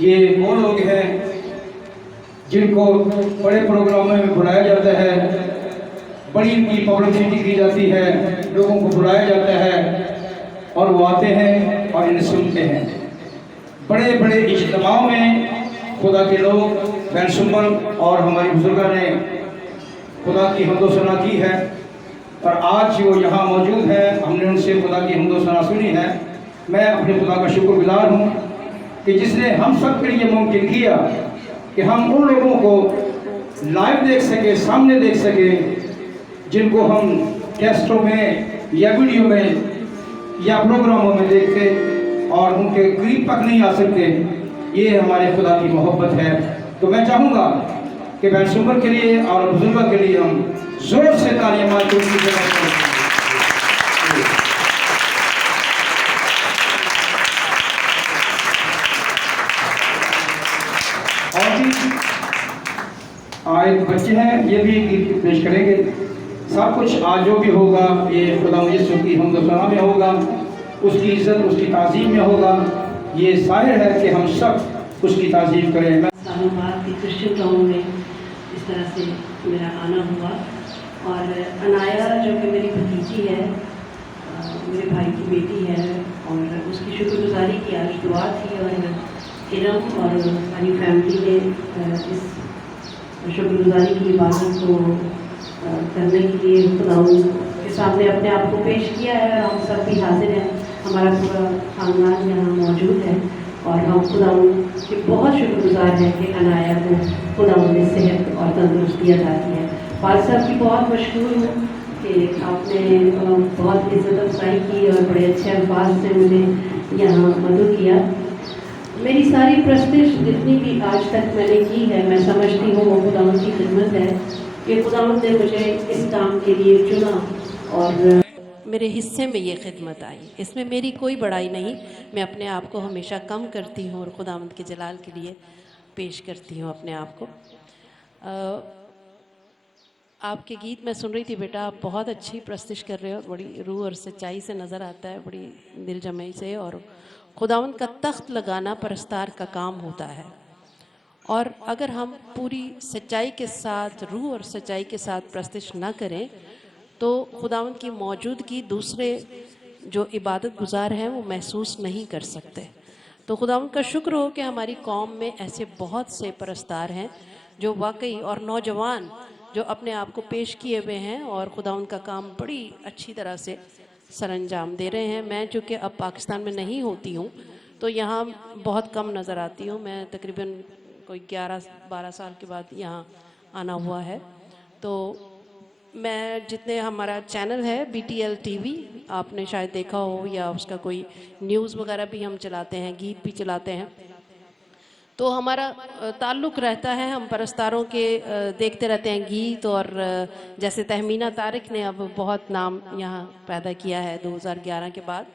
ये वो लोग हैं जिनको बड़े प्रोग्रामों में बुलाया जाता है, बड़ी इनकी पब्लिसिटी की जाती है, लोगों को बुलाया जाता है और वो आते हैं और इन्हें सुनते हैं। बड़े बड़े इज्तिमाओं में खुदा के लोग बैनसुमल और हमारी बुजुर्गा ने खुदा की हम्दो सना की है और आज वो यहाँ मौजूद है। हमने उनसे खुदा की हम्दो सना सुनी है। मैं अपने खुदा का शुक्रगुजार हूँ कि जिसने हम सब के लिए मुमकिन किया कि हम उन लोगों को लाइव देख सके, सामने देख सके, जिनको हम कैस्टों में या वीडियो में या प्रोग्रामों में देखते और उनके करीब तक नहीं आ सकते। ये हमारे खुदा की मोहब्बत है। तो मैं चाहूँगा कि बैनसुमल के लिए और बुजुर्गा के लिए हम जोर से तालियां मारते हैं। और भी एक बच्चे हैं, ये भी गीत पेश करेंगे। सब कुछ आज जो भी होगा ये खुदा यीशु की हम्द सना में होगा, उसकी इज्जत, उसकी ताज़ीम में होगा। ये जाहिर है कि हम सब उसकी ताज़ीम करें। सालों बाद क्रिश्चियन टाउन में इस तरह से मेरा आना हुआ और अनाया जो कि मेरी भतीजी है, मेरे भाई की बेटी है, और उसकी शुक्रगुजारी की आज दुआ थी और इरम और सारी फैमिली ने इस शुक्रगुजारी की इबादत को करने के लिए खुदा के सामने अपने आप को पेश किया है। हम सब भी हाजिर हैं, हमारा पूरा खानदान यहाँ मौजूद है और हम खुदा के बहुत शुक्रगुजार हैं कि अनाया को खुदा ने सेहत और तंदुरुस्ती अदा की है। फाल साहब की बहुत मशहूर हूँ कि आपने बहुत इज़्ज़त अफजाई की और बड़े अच्छे अल्फाज से मुझे यहाँ मदद किया। मेरी सारी प्रस्तिश जितनी भी आज तक मैंने की है, मैं समझती हूँ वो खुदावंद की खिदमत है कि खुदावंद ने मुझे इस काम के लिए चुना और मेरे हिस्से में ये खिदमत आई। इसमें मेरी कोई बड़ाई नहीं, मैं अपने आप को हमेशा कम करती हूँ और खुदावंद के जलाल के लिए पेश करती हूँ अपने आप को। आपके गीत मैं सुन रही थी बेटा, आप बहुत अच्छी प्रस्तिश कर रहे हो, बड़ी रूह और सच्चाई से नज़र आता है, बड़ी दिल जमाई से। और खुदावंद का तख्त लगाना परस्तार का काम होता है और अगर हम पूरी सच्चाई के साथ, रूह और सच्चाई के साथ प्रस्तिश ना करें तो खुदावंद की मौजूदगी दूसरे जो इबादत गुजार हैं वो महसूस नहीं कर सकते। तो खुदावंद का शुक्र हो कि हमारी कौम में ऐसे बहुत से परस्तार हैं जो वाकई, और नौजवान जो अपने आप को पेश किए हुए हैं और खुदावंद का काम बड़ी अच्छी तरह से सरंजाम दे रहे हैं। मैं चूँकि अब पाकिस्तान में नहीं होती हूँ तो यहाँ बहुत कम नज़र आती हूँ। मैं तकरीबन कोई 11-12 साल के बाद यहाँ आना हुआ है। तो मैं जितने, हमारा चैनल है BTL TV, आपने शायद देखा हो, या उसका कोई न्यूज़ वगैरह भी हम चलाते हैं, गीत भी चलाते हैं। तो हमारा ताल्लुक़ रहता है, हम परस्तारों के देखते रहते हैं गीत। और जैसे तहमीना तारिक ने अब बहुत नाम यहाँ पैदा किया है 2011 के बाद,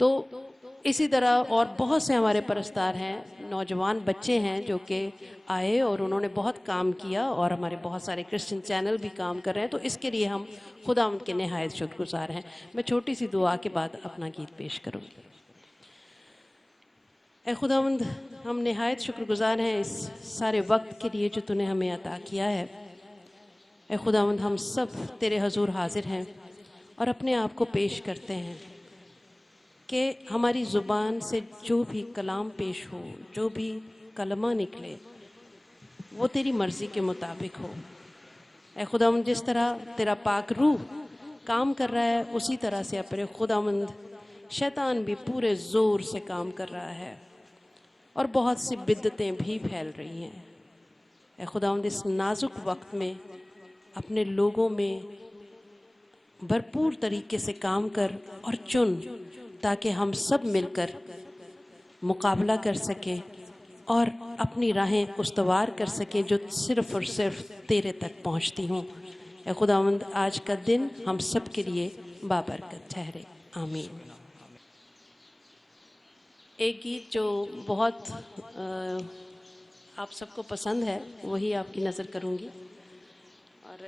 तो इसी तरह और बहुत से हमारे परस्तार हैं, नौजवान बच्चे हैं जो कि आए और उन्होंने बहुत काम किया और हमारे बहुत सारे क्रिश्चियन चैनल भी काम कर रहे हैं। तो इसके लिए हम खुदा उनके नहायत शुक्रगुजार हैं। मैं छोटी सी दुआ के बाद अपना गीत पेश करूँगी। ए खुदावंद, हम नहायत शुक्रगुजार हैं इस सारे वक्त के लिए जो तूने हमें अता किया है। ए खुदावंद, हम सब तेरे हजूर हाजिर हैं और अपने आप को पेश करते हैं कि हमारी ज़ुबान से जो भी कलाम पेश हो, जो भी कलमा निकले, वो तेरी मर्ज़ी के मुताबिक हो। ए खुदावंद, जिस तरह तेरा पाक रूह काम कर रहा है उसी तरह से अपने खुदावंद शैतान भी पूरे ज़ोर से काम कर रहा है और बहुत सी बिद्दतें भी फैल रही हैं। ए खुदावंद, इस नाजुक वक्त में अपने लोगों में भरपूर तरीके से काम कर और चुन, ताकि हम सब मिलकर मुकाबला कर सकें और अपनी राहें उस्तवार कर सकें जो सिर्फ़ और सिर्फ तेरे तक पहुँचती हों। ए खुदावंद, आज का दिन हम सब के लिए बाबरकत ठहरे। आमीन। एक गीत जो बहुत आप सबको पसंद है वही आपकी नज़र करूँगी, और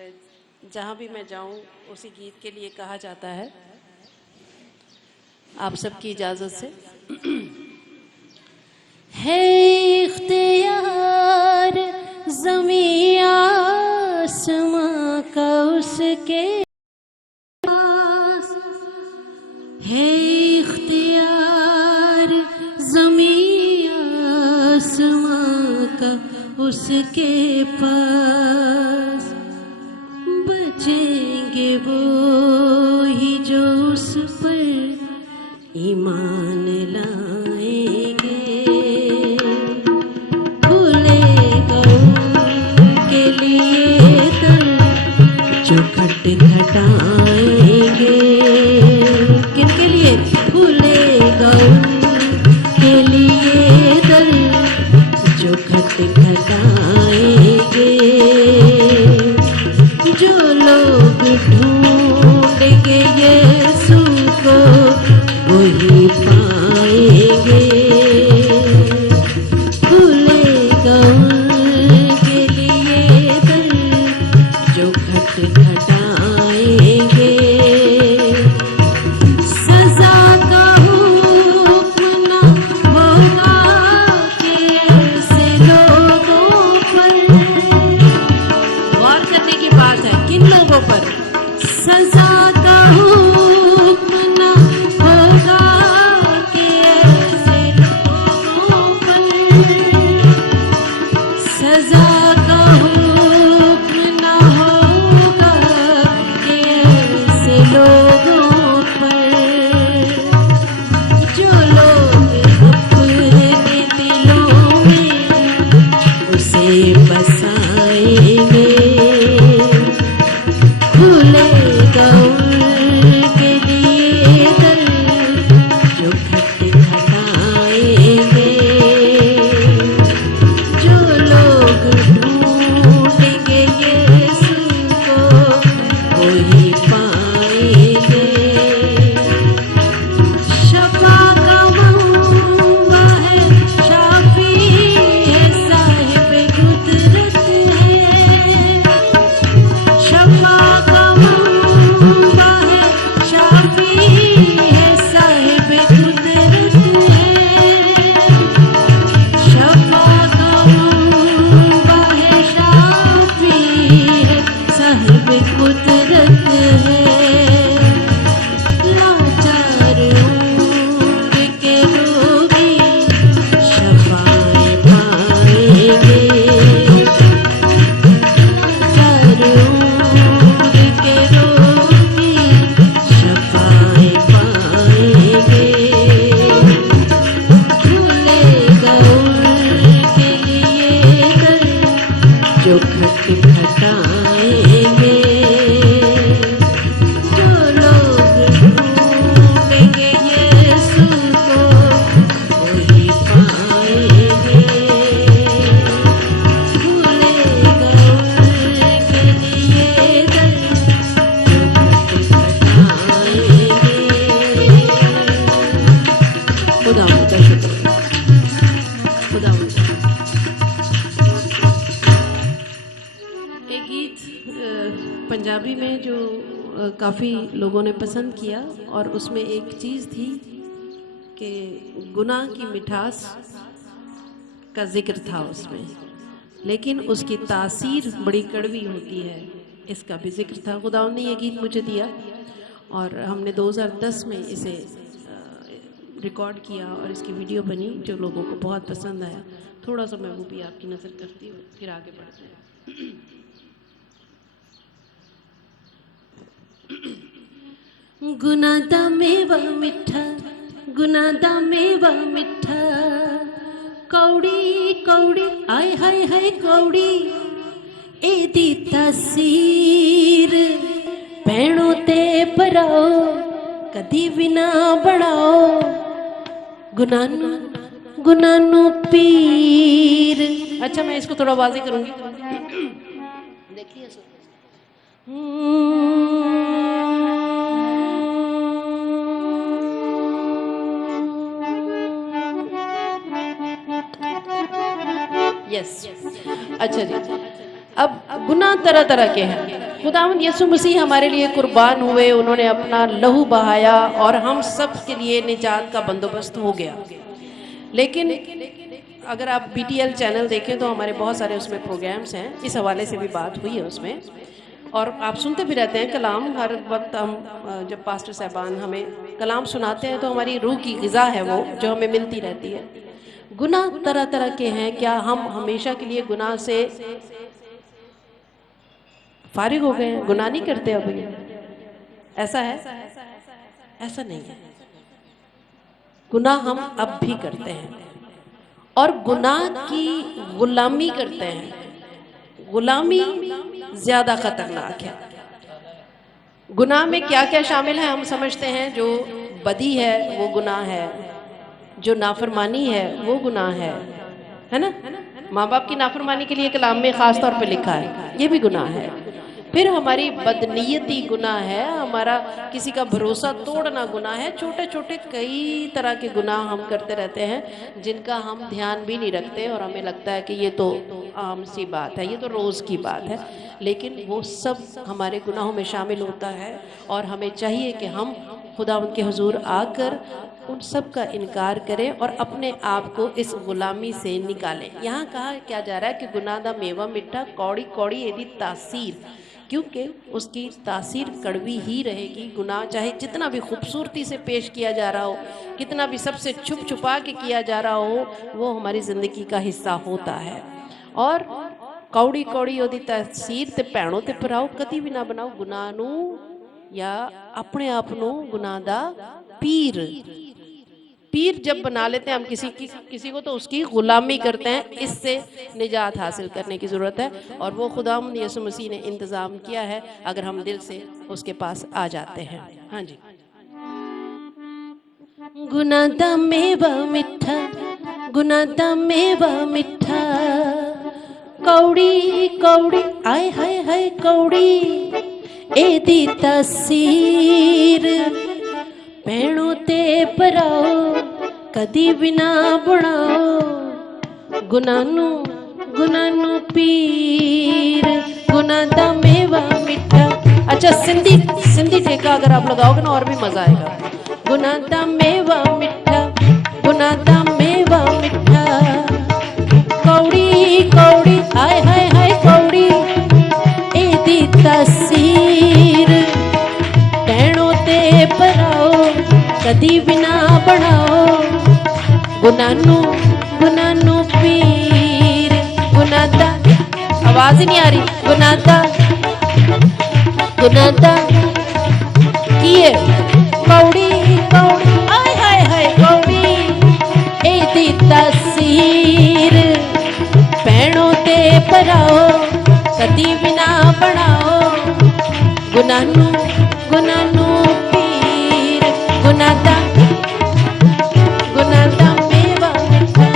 जहाँ भी मैं जाऊँ उसी गीत के लिए कहा जाता है। आप सबकी इजाज़त से। हे का उसके पास, बचेंगे वो ही जो उस पर ईमान लाएंगे। खुलेगा उनके लिए दर जो खटखटाएंगे। किनके लिए? खुलेगा उनके लिए दर जो खटखटाएंगे। जो लोग ढूंढेंगे यीशु को वही पाएंगे। खुलेगा उनके लिए दर जो खटखटाएंगे। सजा का हुक्म न होगा कि ऐसे लोगों पर। गौर करने की बात है, किन लोगों पर? सजा का हुक्म न होगा कि ऐसे लोगों पर। सजा का हुक्म न होगा कि ऐसे लोगों पर जो लोग अपने दिलों में उसे बसाएंगे। खुलेगा उनके लिए दर जो खटखटाएंगे। जो लोग ढूंढेंगे यीशु को वही पाएंगे। शफा का मौला है, शाफी है, साहिब कुदरत है। शफा का मौला है, शाफी है, साहिब कुदरत है। शफा का मौला है, शाफी है, साहिब कुदरत है। लाचार उनके रोगी शफाए पाएंगे। लाचार उनके रोगी शफाए पाएंगे। खुलेगा उनके लिए दर जो खटखटाएंगे। जो लोग ढूंढेंगे यीशु को वही पाएंगे। खुलेगा उनके लिए दर जो खटखटाएंगे। खुदा का शुक्र, खुदा एक गीत पंजाबी में जो काफ़ी लोगों ने पसंद किया, और उसमें एक चीज़ थी कि गुनाह की मिठास का जिक्र था उसमें, लेकिन उसकी तासीर बड़ी कड़वी होती है, इसका भी जिक्र था। खुदा ने ये गीत मुझे दिया और हमने 2010 में इसे रिकॉर्ड किया और इसकी वीडियो बनी जो लोगों को बहुत पसंद आया। थोड़ा सा मैं वो भी आपकी नज़र करती हूँ, फिर आगे बढ़ते हैं। गुनाह दा मेवा मिठा, गुनाह दा मेवा मिठा, कौड़ी कौड़ी आय हाय हाय कौड़ी एदी तासीर भैणों ते भराओ कदी भी ना बढ़ाओ गुनाह नू पीर। अच्छा मैं इसको थोड़ा वाज़ेह करूँगी, देखिए यस। अच्छा जी, अब गुनाह तरह तरह के हैं। खुदावंद यीशु मसीह हमारे लिए कुर्बान हुए, उन्होंने अपना लहू बहाया और हम सब के लिए निजात का बंदोबस्त हो गया। लेकिन अगर आप BTL चैनल देखें तो हमारे बहुत सारे उसमें प्रोग्राम्स हैं, इस हवाले से भी बात हुई है उसमें, और आप सुनते भी रहते हैं कलाम। हर वक्त हम जब पास्टर साहबान हमें कलाम सुनाते हैं तो हमारी रूह की ग़िज़ा है वो, जो हमें मिलती रहती है। गुनाह तरह तरह के हैं। क्या हम हमेशा के लिए गुनाह से फारिग हो गए हैं, गुनाह नहीं करते अब? ऐसा है? ऐसा नहीं है। गुनाह हम अब भी करते हैं और गुनाह की गुलामी करते हैं। गुलामी ज्यादा खतरनाक है। गुनाह में क्या क्या शामिल है हम समझते हैं। जो बदी है वो गुनाह है, जो नाफरमानी है वो गुनाह है ना? माँ बाप की नाफरमानी के लिए कलाम में खास तौर पे लिखा है, ये भी गुनाह है। फिर हमारी बदनीयती गुनाह है, हमारा किसी का भरोसा तोड़ना गुनाह है। छोटे छोटे कई तरह के गुनाह हम करते रहते हैं जिनका हम ध्यान भी नहीं रखते और हमें लगता है कि ये तो आम सी बात है, ये तो रोज़ की बात है, लेकिन वो सब हमारे गुनाहों में शामिल होता है। और हमें चाहिए कि हम खुदावंद के हुजूर आकर उन सब का इनकार करें और अपने आप को इस गुलामी से निकालें। यहाँ कहा क्या जा रहा है कि गुनाह दा मेवा मिठा, कौड़ी कौड़ी एदी तासीर, क्योंकि उसकी तासीर कड़वी ही रहेगी। गुनाह चाहे जितना भी खूबसूरती से पेश किया जा रहा हो, कितना भी सबसे छुप छुपा के किया जा रहा हो, वो हमारी ज़िंदगी का हिस्सा होता है। और कौड़ी कौड़ी ओदी तासीर ते भैणों ते भराओ, कदी भी ना बनाओ गुनाह नू या अपने आप नू गुनाह दा पीर। पीर जब बना लेते हैं हम किसी को, तो उसकी गुलामी करते हैं। इससे निजात हासिल करने की ज़रूरत है और वो खुदावंद यीशु मसीह ने इंतज़ाम किया है अगर हम दिल से उसके पास आ जाते हैं। हाँ जी। गुनाह दा मेवा मिठा, गुनाह दा मेवा मिठा, कौड़ी कौड़ी आय हाय हाय कौड़ी एदी तासीर, भैणों ते भराओ कदी भी ना बनाओ गुनाह नू पीर। गुनाह दा मेवा मिठा। अच्छा, सिंधी ठेका अगर आप लगाओगे ना और भी मजा आएगा। गुनाह दा मेवा मिठा, गुनाह दा मेवा मिठा, कौड़ी कौड़ी हाय हाय हाय कौड़ी एदी तासीर, भैणों ते भराओ कदी भी ना बनाओ गुनाह नू पीर। गुनाह दा, आवाज ही नहीं आ रही। गुनाह दा की है कौड़ी कौड़ी आय हाय हाय कौड़ी एदी तासीर, भैणों ते भराओ कदी भी ना बनाओ गुनाह नू पीर। गुनाह दा मेवा मिठा।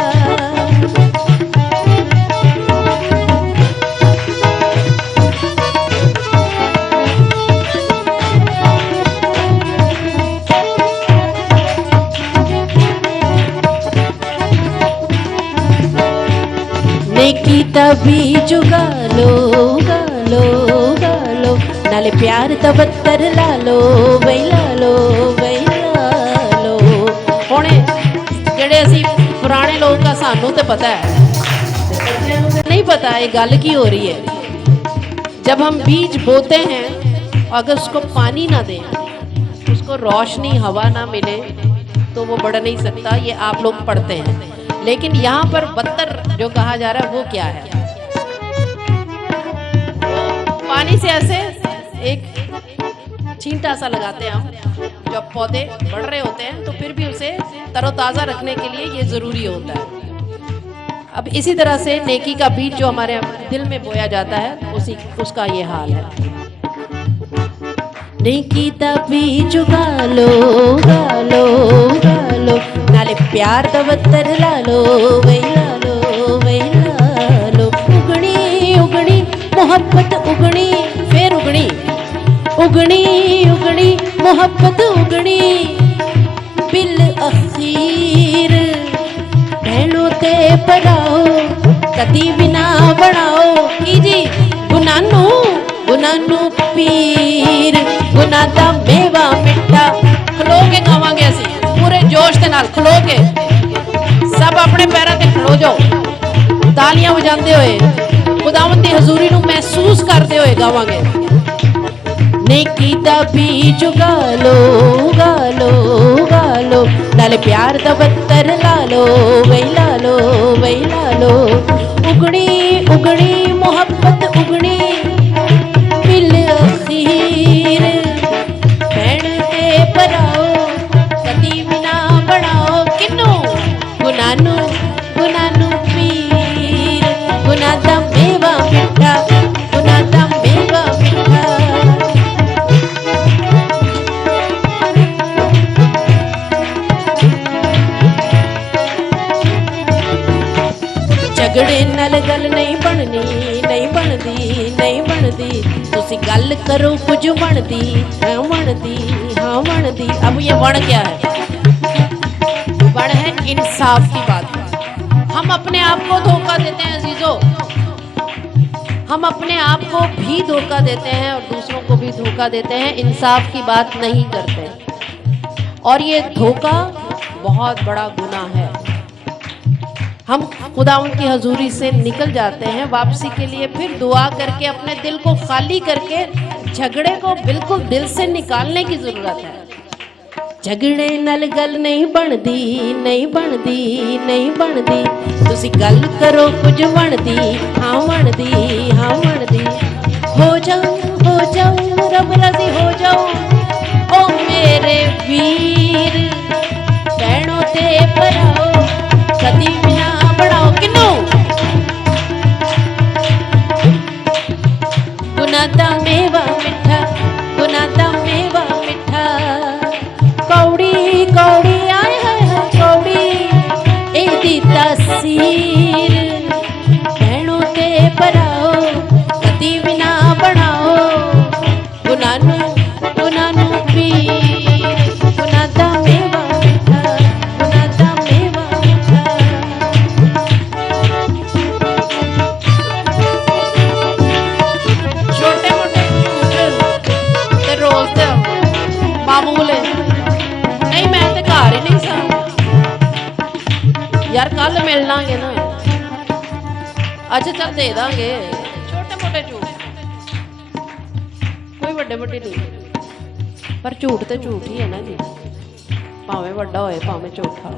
नेकी दा बीज गालो गालो गालो, नाले प्यार दा बत्तर लालो बई लालो बई लालो। हुणे जेड़े असी पुराने लोग का सानू तो पता है, नहीं पता ये गल की हो रही है। जब हम बीज बोते हैं अगर उसको पानी ना दें, उसको रोशनी हवा ना मिले तो वो बढ़ नहीं सकता। ये आप लोग पढ़ते हैं। लेकिन यहाँ पर बत्तर जो कहा जा रहा है वो क्या है? पानी से ऐसे एक छींटा सा लगाते हैं हम। जब पौधे बढ़ रहे होते हैं तो फिर भी उसे तरोताज़ा रखने के लिए ये ज़रूरी होता है। अब इसी तरह से नेकी का बीज जो हमारे दिल में बोया जाता है उसका ये हाल है। नेकी दा बीज गालो गालो गालो, नाले प्यार दा बत्तर लालो वही लालो वही लालो। उगनी उगनी मोहब्बत उगनी, फिर उगनी उगनी उगनी मोहब्बत उगनी बिल अखीर, भैणों ते भराओ कदी भी ना बनाओ की जी गुनाह नू पीर। गुनाह दा मेवा मिठा। खलो के गावांगे असी पूरे जोश के नाल, खलो के सब अपने पैरों ते खलो जाओ, तालियां बजाते हुए खुदावंद दी हजूरी नू महसूस करते हुए गावांगे। नेकी दा बीज गालो गालो गालो, नाले प्यार दा बत्तर ला लो वही ला लो वही ला लो। उगड़ी उगड़ी मोहब्बत उगड़ी बिल अखीर भैन ते भराओ कदी भी ना बनाओ किनू गुनानू गुनानू पीर गुना दा मेवा मिठा गुना दा मेवा मिठा। झगड़े नाल गल नहीं बननी नहीं बनदी नहीं बनदी तुसी गल करो कुछ बनदी हाँ बनदी हाँ बनदी। अब ये बन क्या है? बन है इंसाफ की बात। हम अपने आप को धोखा देते हैं अजीजों, हम अपने आप को भी धोखा देते हैं और दूसरों को भी धोखा देते हैं, इंसाफ की बात नहीं करते और ये धोखा बहुत बड़ा गुनाह है। हम खुदावंद की हजूरी से निकल जाते हैं वापसी के लिए, फिर दुआ करके अपने दिल को खाली करके झगड़े को बिल्कुल दिल से निकालने की ज़रूरत है। झगड़े नाल गल नहीं बनदी नहीं बनदी नहीं बनदी तुसी गल करो कुछ बनदी हाँ बनदी हाँ बनदी। हो जाओ रब राजी हो जाओ ओ मेरे वीर भैनों ते भराओ कदी भी ना बढ़ाओ किनू गुना दा मेवा मिठा गुना दा मेवा मिठा। कौड़ी कौड़ी आए हाय हाय कौड़ी एदी तासीर भैनों ते भराओ कदी भी ना बढ़ाओ गुनानू गुनानू पीर गुना दा मेवा मिठा गुना दा मेवा मिठा। छोटे मोटे ते रोज ते मामूल है नहीं मैं ते घर ही नहीं सा यार कल मिल लांगे ना अच्छा चल दे दांगे छोटे मोटे झूठ कोई बड़े बड़े नहीं पर झूठ तो झूठ ही है ना जी भावें बड़ा होए भावें झूठा।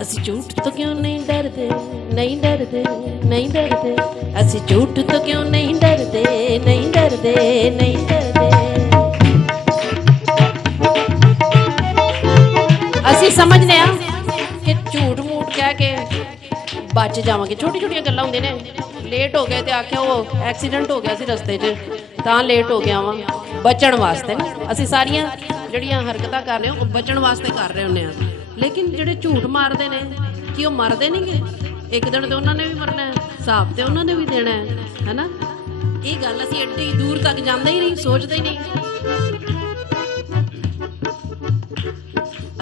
असी झूठ तो क्यों नहीं डरते नहीं डरते नहीं डरते असी झूठ तो क्यों नहीं डरते नहीं डरते नहीं डरते। असी समझने आ कि झूठ मूठ कह के बच जावांगे छोटी छोटियां गल्लां होंदियां ने लेट हो गए तो आख्या वो एक्सीडेंट हो गया सी रस्ते च तां लेट हो गया वां बचण वास्ते ना असी सारियां ਜਿਹੜੀਆਂ हरकतां कर रहे हो बचण वास्ते कर रहे ਹੁੰਦੇ ਆ। लेकिन ਜਿਹੜੇ ਝੂਠ मारते ने कि वो मरते नहीं गे एक दिन तो उन्होंने भी मरना है हिसाब तो उन्होंने भी देना है ना। ये गल असीं एड्डी दूर तक जाते ही नहीं सोचते ही नहीं।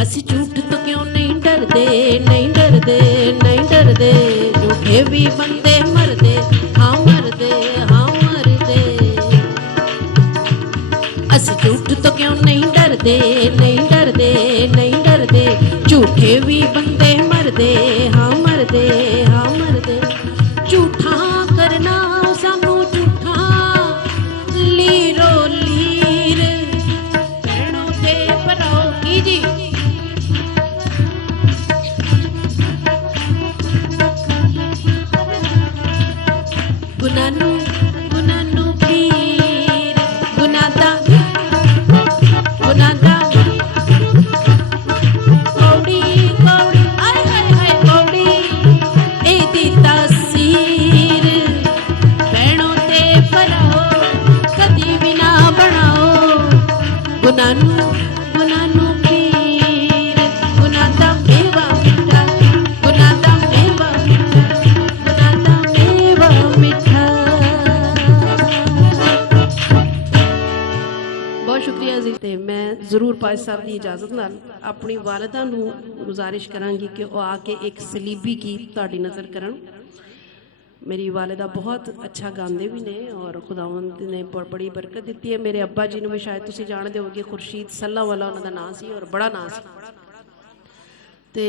असी झूठ तो क्यों नहीं डरते नहीं डरते नहीं डरते झूठे भी बंदे मरदे हाँ मरदे हाँ मरदे। असी झूठ तो क्यों नहीं डरते नहीं डरते नहीं डरते झूठे भी बंदे मरदे हाँ मरदे हाँ मरदे। झूठा करना सानू झूठा लीरो लीर भैनों ते भराओ की जी गुनानू गुनानू पीर गुनादा गुनादा कौड़ी कौड़ी आय हाय हाय कौड़ी एदी तासीर भैनों ते भराओ कदी भी ना बनाओ गुनानू गुनानू पीर गुनादा मेवा मिठा गुनादा मेवा मिठा गुनादा मेवा मिठा। बहुत शुक्रिया जी। ते मैं जरूर पाज साहब की इजाजत नाल अपनी वालिदा नूं गुजारिश करांगी कि वो आके एक सलीबी गीत तुहाडी नज़र करन। मेरी वालिदा बहुत अच्छा गाते भी ने और खुदावंद ने बड़ी बरकत दी है। मेरे अब्बा जी ने भी शायद तुसीं जानदे होगे खुर्शीद सल्ला वाला उन्होंने नाम सी और बड़ा नाम सी। तो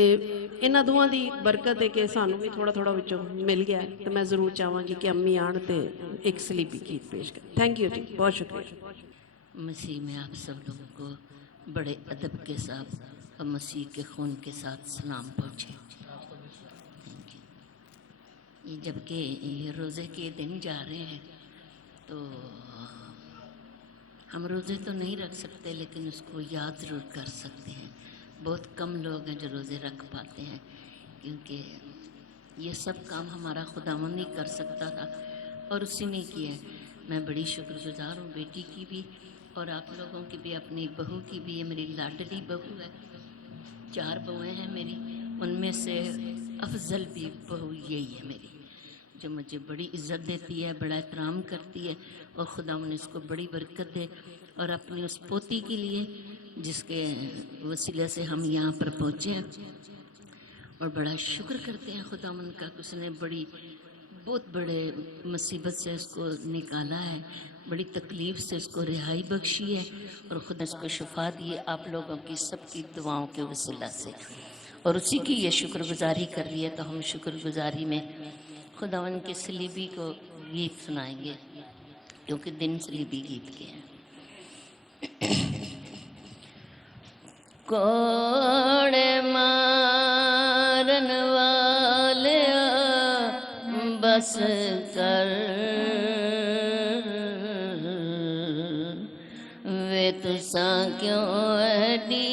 इन्हां दोवां दी बरकत है कि सानू भी थोड़ा थोड़ा विचों मिल गया। तो मैं जरूर चाहांगी कि अम्मी आण ते एक सलीबी गीत पेश कर। थैंक यू जी बहुत शुक्रिया। मसीह में आप सब लोगों को बड़े अदब के साथ और मसीह के खून के साथ सलाम पहुँचे। ये जबकि ये रोज़े के दिन जा रहे हैं तो हम रोज़े तो नहीं रख सकते, लेकिन उसको याद ज़रूर कर सकते हैं। बहुत कम लोग हैं जो रोज़े रख पाते हैं, क्योंकि ये सब काम हमारा खुदावंद ही कर सकता था और उसी ने किया है। मैं बड़ी शुक्रगुजार हूँ बेटी की भी और आप लोगों की भी, अपनी बहू की भी। ये मेरी लाडली बहू है। 4 बहुएँ हैं मेरी, उनमें से अफजल भी बहू यही है मेरी, जो मुझे बड़ी इज़्ज़त देती है, बड़ा एहतराम करती है और खुदा ने इसको बड़ी बरकत दे। और अपनी उस पोती के लिए जिसके वसीले से हम यहाँ पर पहुँचे हैं, और बड़ा शुक्र करते हैं खुदावंद का कि उसने बहुत बड़े मुसीबत से उसको निकाला है, बड़ी तकलीफ़ से उसको रिहाई बख्शी है और खुदा इसको शिफा दी है आप लोगों की सबकी दुआओं के वसीला से, और उसी की ये शुक्रगुजारी कर रही है। तो हम शुक्रगुजारी में खुदावंद के सलीबी को गीत सुनाएंगे, क्योंकि दिन सलीबी गीत के हैं। कोड़े मारन वाले बस कर, वे तुसा क्यों एडी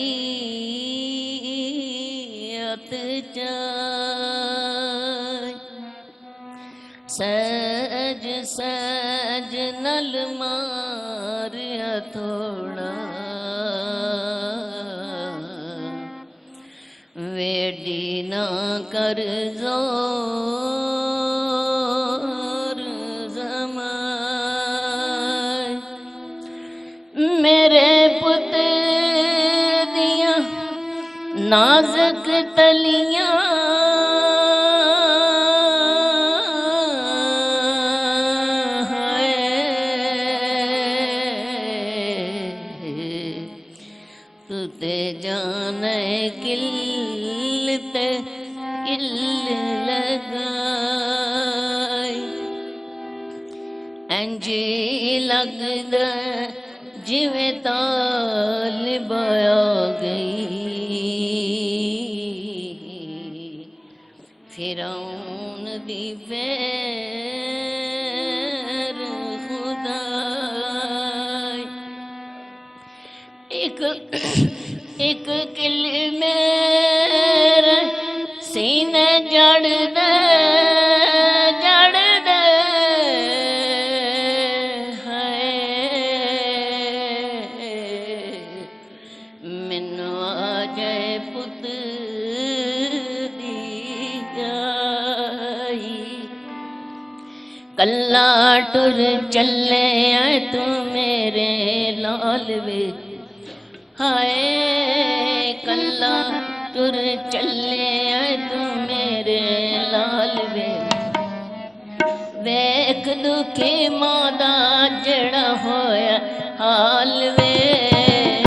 अत्याचार, सहज सहज नल मार थोड़ा, वेडी ना कर जोर जमाए, मेरे पुत दिया नाजुक तलियां ते जाने किल्लते किल्ल लगाई, इंजी लगदा जिवें तालिब आ गई, फिरौन दी फैर खुदाई, एक किल मेरे सीने जड़ दे है, मैनू आ जाए पुत दी जाई, कल्ला टुर चले तू मेरे लाल वे, हाय कल्ला टुर चले तू मेरे लाल वे, वेख दुखी मां दा जड़ा होया हाल वे,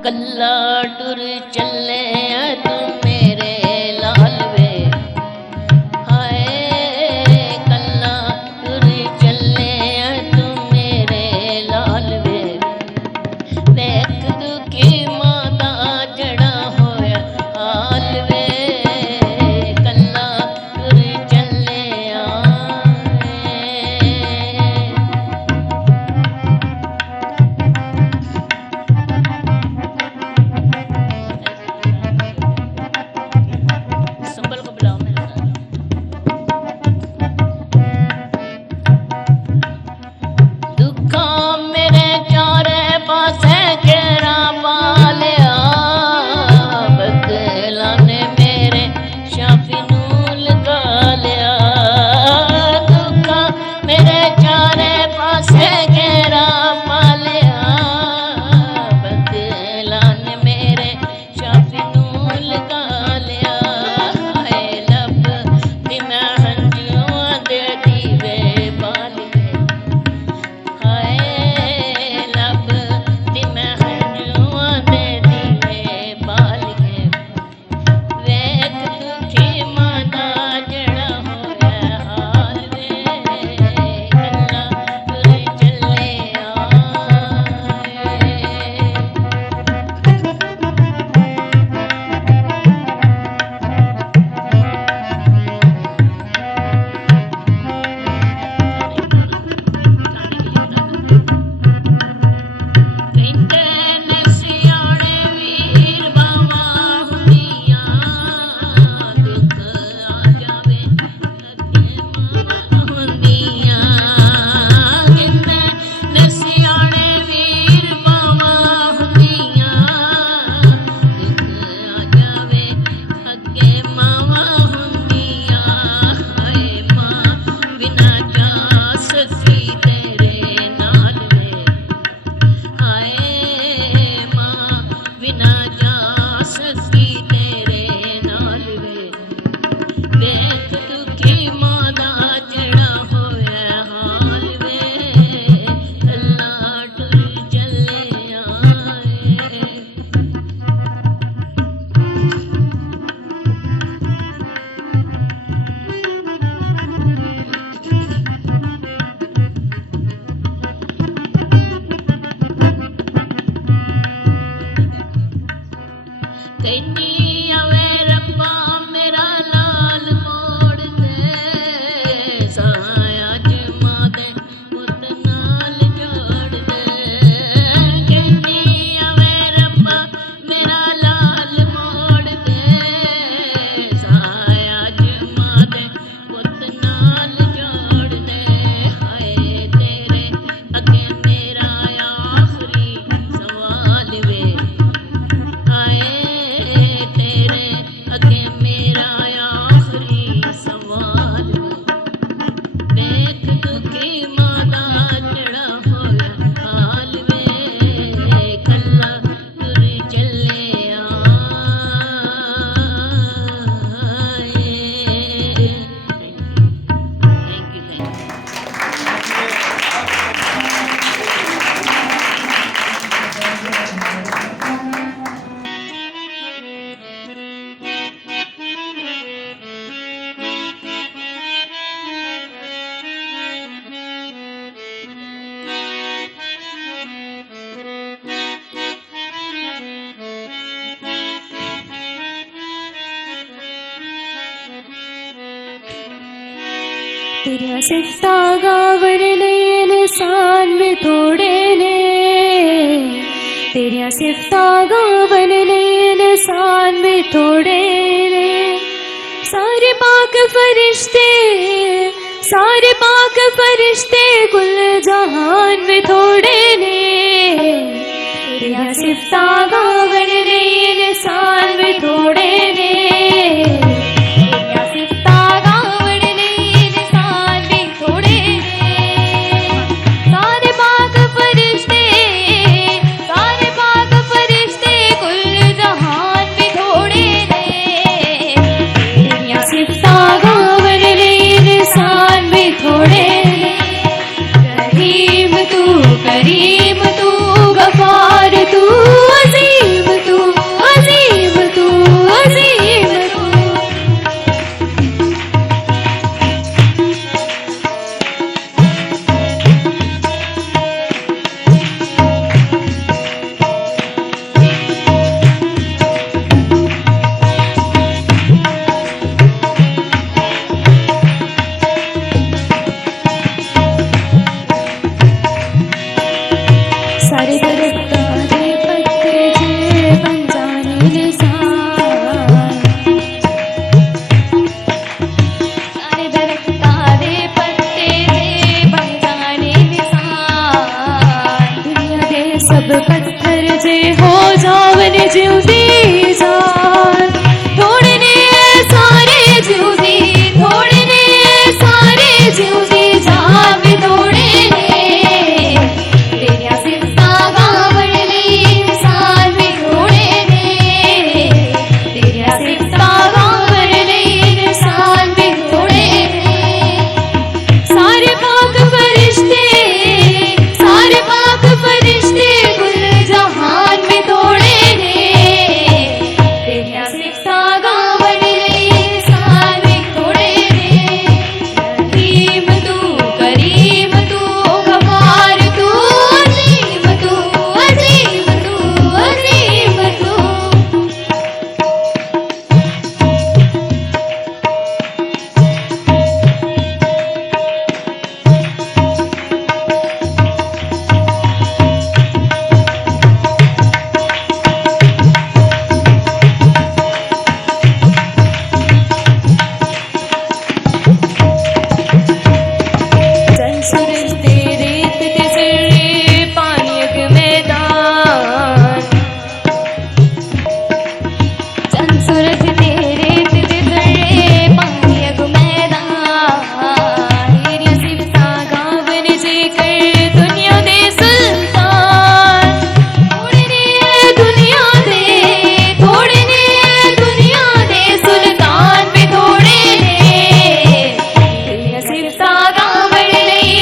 कल्ला टुर चले तू मेरे लाल वे, हाय कल्ला टुर चले तू मेरे लाल वे, वेख दुखी मां दा जड़ा होया हाल वे, कल्ला टुर चले तेरिया सिफता गावन इंसान में थोड़े ने, तेरिया सिफता गावन इंसान में थोड़े ने। सारे पाक फरिश्ते, सारे पाक फरिश्ते कुल जहान में थोड़े ने, तेरिया सिफता गावन इंसान में थोड़े ने। तेरिया सिफता गावन इंसान में थोड़े ने। सारे पाक फरिश्ते, सारे पाक फरिश्ते कुल जहान में थोड़े ने, तेरिया सिफता गावन इंसान में थोड़े ने। रहीम तू, करीम तू, गफार तू, अजीम तू, अजीम तू, अजीम तू। सारे दरख्तारे पत्ते जे बन जाने निशान, सारे दरख्तारे पत्ते जे बन जाने निशान। दुनिया दे सब पत्थर जे हो जावन जिउदी जान, थोड़े ने सारे जिउदी, थोड़े ने सारे जिउदी जान भी थोड़े ने। तेरिया सिफता गावन इंसान में थोड़े ने, तेरिया सिफता गावन इंसान में थोड़े ने। सारे पाक फरिश्ते, सारे पाक फरिश्ते कुल जहान में थोड़े ने, तेरिया सिफता गावन इंसान में थोड़े ने। रहीम तू, करीम तू, गफार तू, अजीम तू, अजीम तू, अजीम तू। चंद सूरज तेरे ते जर्रे पानी अग मैदान, चंद सूरज तेरे ते जर्रे पानी अग मैदान। तेरिया सिफता गावन जे कर दुनिया दे सुल्तान, थोड़े ने दुनिया दे, थोड़े ने दुनिया दे सुल्तान में थोड़े ने। तेरिया सिफता गावन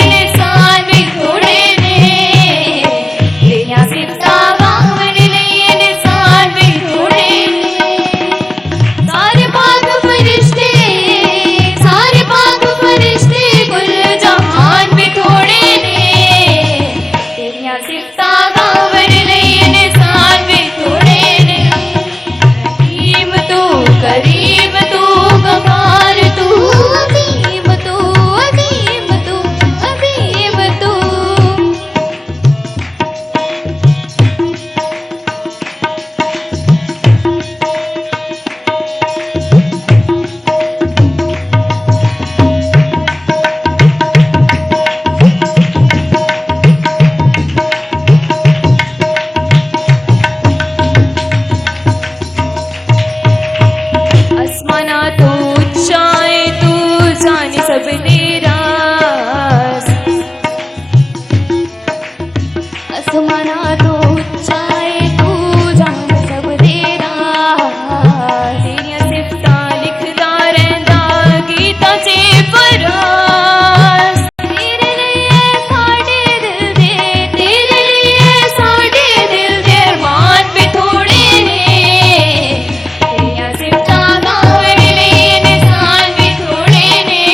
इंसान में थोड़े ने, तेरिया सिफता गावन इंसान में थोड़े ने। सारे पाक फरिश्ते, सारे पाक फरिश्ते कुल जहान में थोड़े ने, तेरिया सिफता गावन इंसान में थोड़े ने। रहीम तू, करीम तू, गफार तू, अजीम तू, अजीम तू, अजीम तू। आसमाना तो ऊंचाई तू जाने सब निराश, आसमाना तो ऊंचाई तू जाने सब निराश। तेरिया सिफता लिखदा रहिंदा गीतां च फरास। तेरे लिए साडे दिल दे, तेरे लिए साडे दिल दे अरमान भी थोड़े ने, तेरिया सिफता गावन इंसान भी थोड़े ने।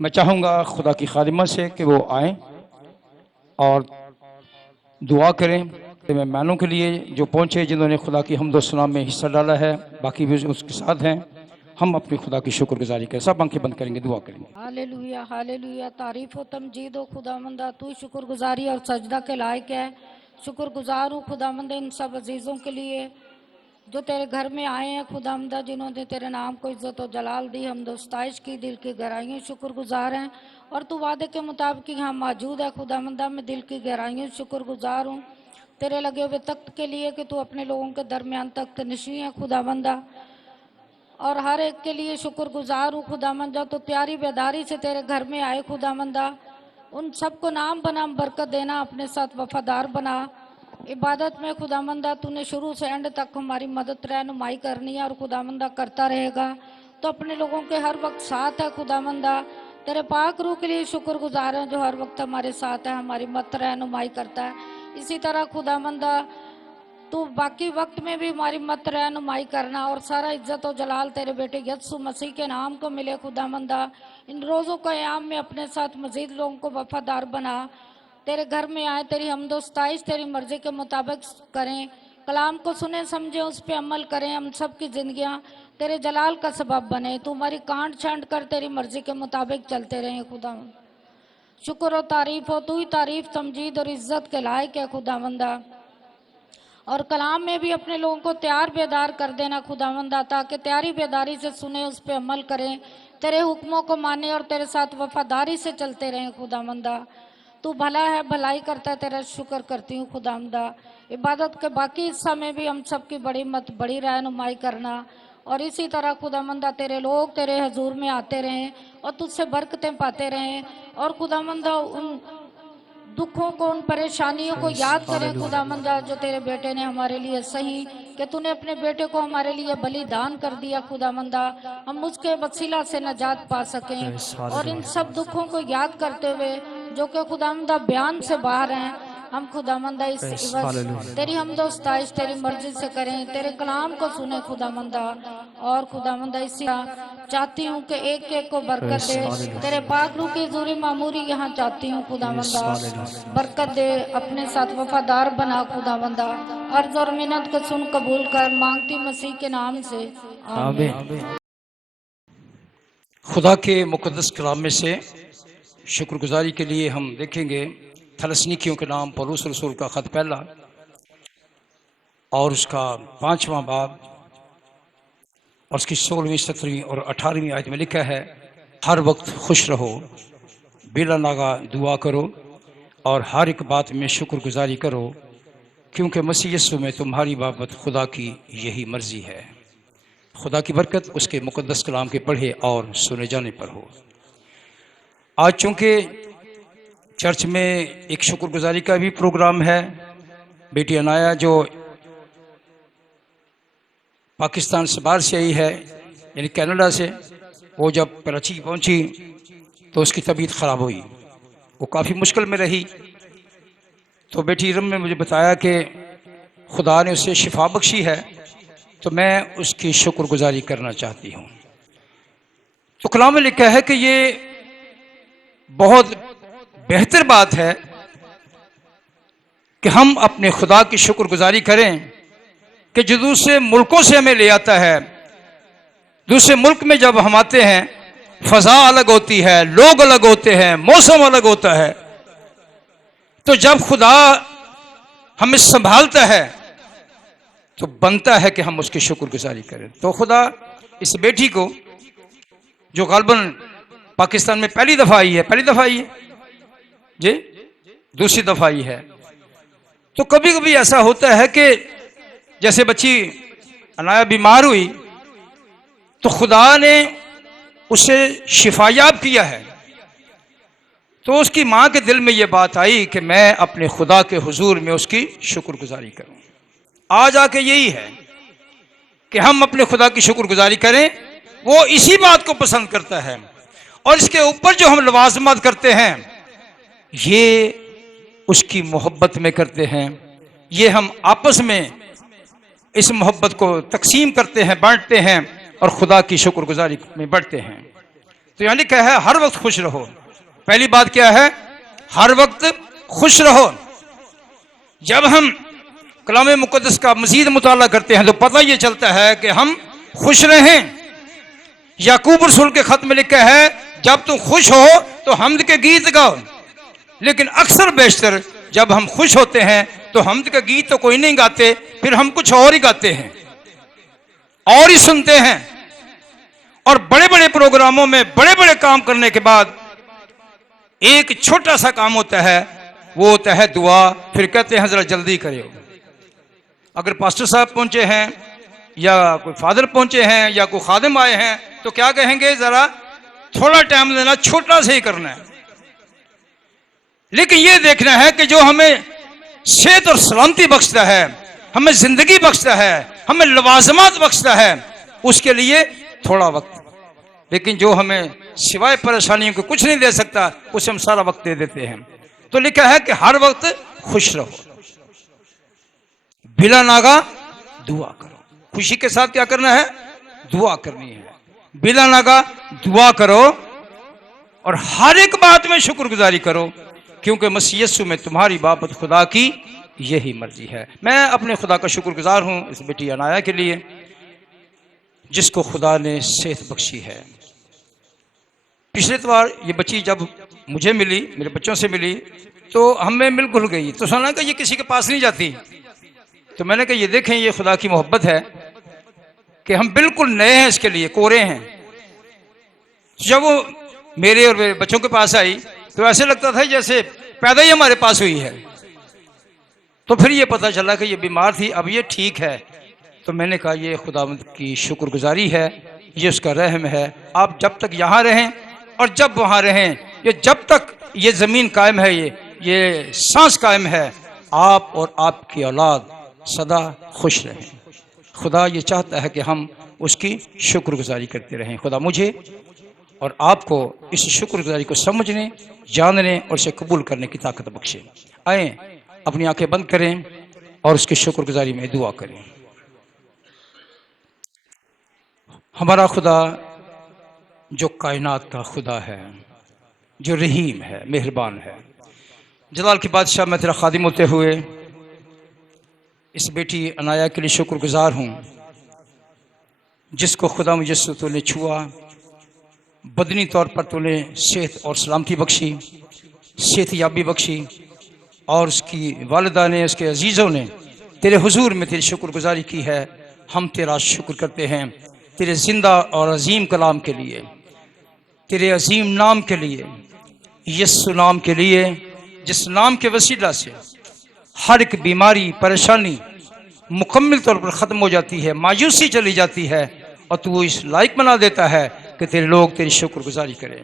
मैं चाहूँगा खुदा की खादिमा से कि वो आएँ और दुआ करें मेहमानों के लिए जो पहुँचे, जिन्होंने खुदा की हम्द व सना में हिस्सा डाला है, बाकी भी उसके साथ हैं। हम अपनी खुदा की शुक्रगुजारी करें। सब आंखें बंद करेंगे, दुआ करेंगे। हालेलुया हालेलुया, तारीफ हो तमजीद हो खुदावंदा, तू शुक्रगुजारी और सजदा के लायक है। शुक्रगुजार हूँ खुदावंदा इन सब अजीज़ों के लिए जो तेरे घर में आए हैं खुदावंदा, जिन्होंने तेरे नाम को इज्जत और जलाल दी, हम दोस्ताइश की, दिल की गहराइयों शुक्रगुजार हैं। और तू वादे के मुताबिक यहाँ मौजूद है खुदावंदा, मैं दिल की गहराइयों शुक्रगुजार हूँ तेरे लगे हुए तख्त के लिए कि तू अपने लोगों के दरमियान तख्त नशी है खुदावंदा। और हर एक के लिए शुक्रगुजार हूँ खुदावंदा, तो प्यारी बेदारी से तेरे घर में आए खुदावंदा, उन सबको नाम बनाम बरकत देना, अपने साथ वफादार बना। इबादत में खुदावंदा तूने शुरू से एंड तक हमारी मदद रहनुमाई करनी है और खुदावंदा करता रहेगा, तो अपने लोगों के हर वक्त साथ है खुदावंदा। तेरे पाक रूह के लिए शुक्रगुजार हैं जो हर वक्त हमारे साथ है, हमारी मदद रहनुमाई करता है। इसी तरह खुदावंदा तू बाकी वक्त में भी हमारी मत रहनुमाई करना और सारा इज्जत और जलाल तेरे बेटे यीशु मसीह के नाम को मिले खुदावंदा। इन रोज़ों का क़याम में अपने साथ मज़ीद लोगों को वफादार बना, तेरे घर में आए, तेरी हमदोस्ताइश तेरी मर्ज़ी के मुताबिक करें, कलाम को सुने समझें, उस पर अमल करें, हम सब की ज़िंदगियाँ तेरे जलाल का सबब बने। तू हमारी कांट छांट कर तेरी मर्ज़ी के मुताबिक चलते रहें खुदावंद। शुक्र और तारीफ़ हो, तू ही तारीफ़ तमजीद और इज़्ज़त के लायक है खुदावंदा। और कलाम में भी अपने लोगों को तैयार बेदार कर देना खुदावंदा, ताकि तैयारी बेदारी से सुने, उस पर अमल करें, तेरे हुक्मों को माने और तेरे साथ वफादारी से चलते रहें खुदावंदा। तू भला है, भलाई करता है, तेरा शुक्र करती हूँ खुदावंदा। इबादत के बाकी हिस्सा में भी हम सब की बड़ी रहनुमाई करना, और इसी तरह खुदावंदा तेरे लोग तेरे हजूर में आते रहें और तुझसे बरकतें पाते रहें। और खुदावंदा उन दुखों को, उन परेशानियों को याद करें खुदावंदा, जो तेरे बेटे ने हमारे लिए सही कि तूने अपने बेटे को हमारे लिए बलिदान कर दिया खुदावंदा, हम उसके वसीला से नजात पा सकें। और इन सब दुखों को याद करते हुए जो कि खुदावंदा बयान से बाहर हैं, हम खुदावंदा इस इवज़ तेरी हमदोस्ताइश तेरी मर्जी से करें, तेरे कलाम को सुने खुदावंदा। और खुदावंदा इसी चाहती हूँ कि एक एक को बरकत दे, तेरे पाक रूह की ज़ूरी मामूरी यहाँ चाहती हूँ खुदावंदा, बरकत दे, अपने साथ वफादार बना खुदावंदा। अर्ज और मिन्नत को सुन कबूल कर, मांगती मसीह के नाम से आमीन। खुदा के मुक़द्दस कलाम में से शुक्रगुजारी के लिए हम देखेंगे थलस्नीकियों के नाम पौलुस रसूल का ख़त पहला और उसका 5वां बाब और उसकी 16वीं 17वीं और 18वीं आयत में लिखा है, हर वक्त खुश रहो, बिला नागा दुआ करो और हर एक बात में शुक्रगुजारी करो, क्योंकि मसीह यीशु में तुम्हारी बाबत खुदा की यही मर्ज़ी है। खुदा की बरकत उसके मुक़द्दस कलाम के पढ़े और सुने जाने पर हो। आज चूँकि चर्च में एक शुक्रगुजारी का भी प्रोग्राम है, बेटी अनाया जो पाकिस्तान से बाहर से आई है, यानी कनाडा से, वो जब कराची पहुंची तो उसकी तबीयत ख़राब हुई, वो काफ़ी मुश्किल में रही। तो बेटी इरम ने मुझे बताया कि खुदा ने उसे शिफा बख्शी है, तो मैं उसकी शुक्रगुजारी करना चाहती हूँ। तो कलाम में लिखा है कि ये बहुत बेहतर बात है कि हम अपने खुदा की शुक्रगुजारी करें कि जो दूसरे मुल्कों से हमें ले आता है। दूसरे मुल्क में जब हम आते हैं, फ़ज़ा अलग होती है, लोग अलग होते हैं, मौसम अलग होता है, तो जब खुदा हमें संभालता है तो बनता है कि हम उसकी शुक्रगुजारी करें। तो खुदा इस बेटी को जो गालबन पाकिस्तान में पहली दफ़ा आई है जी, दूसरी दफ़ा आई है, तो कभी कभी ऐसा होता है कि जैसे बच्ची अनाया बीमार हुई तो खुदा ने उसे शिफायाब किया है, तो उसकी माँ के दिल में ये बात आई कि मैं अपने खुदा के हुजूर में उसकी शुक्रगुजारी करूं। आज आके यही है कि हम अपने खुदा की शुक्रगुजारी करें, वो इसी बात को पसंद करता है। और इसके ऊपर जो हम लवाजमात करते हैं, ये उसकी मोहब्बत में करते हैं, ये हम आपस में इस मोहब्बत को तकसीम करते हैं, बांटते हैं और खुदा की शुक्रगुजारी में बढ़ते हैं। तो यहाँ लिखा है हर वक्त खुश रहो। पहली बात क्या है? हर वक्त खुश रहो। जब हम कलाम मुक़द्दस का मज़ीद मुताला करते हैं तो पता ये चलता है कि हम खुश रहें। याकूब रसूल के खत में लिखा है जब तुम खुश हो तो हम्द के गीत गाओ। लेकिन अक्सर बेशतर जब हम खुश होते हैं तो हम्द के गीत तो कोई नहीं गाते, फिर हम कुछ और ही गाते हैं और ही सुनते हैं। और बड़े बड़े प्रोग्रामों में बड़े बड़े काम करने के बाद एक छोटा सा काम होता है, वो होता है दुआ। फिर कहते हैं जरा जल्दी करिए। अगर पास्टर साहब पहुंचे हैं या कोई फादर पहुंचे हैं या कोई खादिम आए हैं तो क्या कहेंगे? जरा थोड़ा टाइम देना, छोटा से ही करना है। लेकिन यह देखना है कि जो हमें सेहत और सलामती बख्शता है, हमें जिंदगी बख्शता है, हमें लवाजमात बख्शता है, उसके लिए थोड़ा वक्त। लेकिन जो हमें सिवाय परेशानियों को कुछ नहीं दे सकता, उसे हम सारा वक्त दे देते हैं। तो लिखा है कि हर वक्त खुश रहो, बिला नागा दुआ करो। खुशी के साथ क्या करना है? दुआ करनी है। बिला नागा दुआ करो और हर एक बात में शुक्रगुजारी करो, क्योंकि मसीह यीशु में तुम्हारी बाबत खुदा की यही मर्जी है। मैं अपने खुदा का शुक्रगुजार हूं इस बेटी अनाया के लिए, जिसको खुदा ने सेहत बख्शी है। पिछले इतवार ये बच्ची जब मुझे मिली, मेरे बच्चों से मिली, तो हमें मिल घुल गई। तो सुना कि ये किसी के पास नहीं जाती। तो मैंने कहा ये देखें, ये खुदा की मोहब्बत है कि हम बिल्कुल नए हैं, इसके लिए कोरे हैं। जब वो मेरे और मेरे बच्चों के पास आई तो ऐसे लगता था जैसे पैदा ही हमारे पास हुई है। तो फिर ये पता चला कि ये बीमार थी, अब ये ठीक है। तो मैंने कहा ये खुदावंद की शुक्रगुजारी है, ये उसका रहम है। आप जब तक यहाँ रहें और जब वहाँ रहें, ये जब तक ये ज़मीन कायम है, ये सांस कायम है, आप और आपकी औलाद सदा खुश रहें। खुदा ये चाहता है कि हम उसकी शुक्रगुजारी करते रहें। खुदा मुझे और आपको इस शुक्रगुजारी को समझने, जानने और इसे कबूल करने की ताकत बख्शे। आए अपनी आंखें बंद करें और उसकी शुक्रगुजारी में दुआ करें। हमारा खुदा जो कायनात का खुदा है, जो रहीम है, मेहरबान है, जलाल की बादशाह, मैं तेरा खादिम होते हुए इस बेटी अनाया के लिए शुक्रगुजार हूँ, जिसको खुदा मुयस्सर तूने छुआ, बदनी तौर पर तूने सेहत और सलामती बख्शी, सेहत याबी बख्शी, और उसकी वालिदा ने, उसके अजीज़ों ने तेरे हुजूर में तेरी शुक्रगुजारी की है। हम तेरा शुक्र करते हैं तेरे ज़िंदा और अजीम कलाम के लिए, तेरे अजीम नाम के लिए, यीशु नाम के लिए, जिस नाम के वसीला से हर एक बीमारी, परेशानी मुकम्मल तौर पर ख़त्म हो जाती है, मायूसी चली जाती है, और तू इस लायक बना देता है कि तेरे लोग तेरी शुक्रगुजारी करें।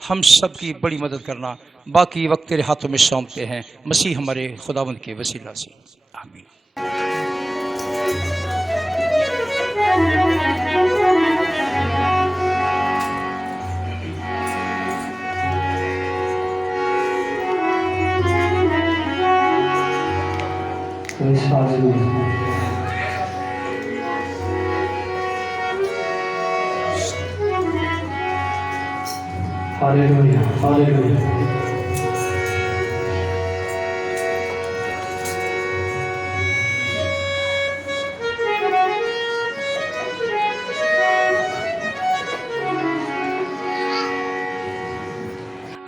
हम सब की बड़ी मदद करना। बाकी वक्त तेरे हाथों में सौंपते हैं, मसीह हमारे खुदावंद के वसीला से, आमीन। Hallelujah, hallelujah.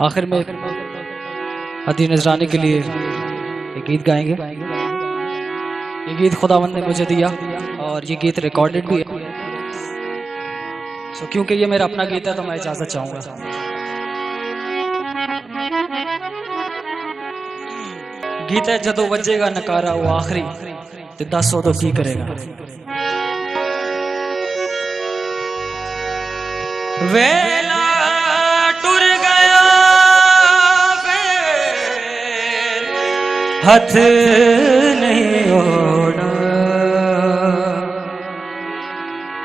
आखिर में हदी नजराने के लिए एक गीत गाएंगे। ये गीत खुदावंद ने मुझे दिया और ये गीत रिकॉर्डेड भी है। क्योंकि ये मेरा अपना गीत है तो मैं इजाजत चाहूंगा। गीत है जदों वजेगा नकारा वो आखिरी ते दस उदों की करेगा। वेला टुर गया हथ नहीं होना,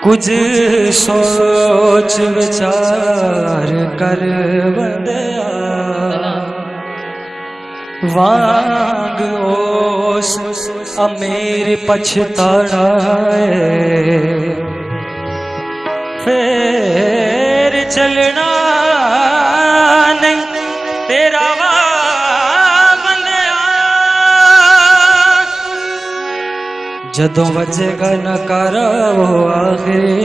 कुछ सोच विचार कर बंदिया, वांग ओस अमीर पछताना है, फिर चलना जदों वजेगा नकारा वो आखिरी,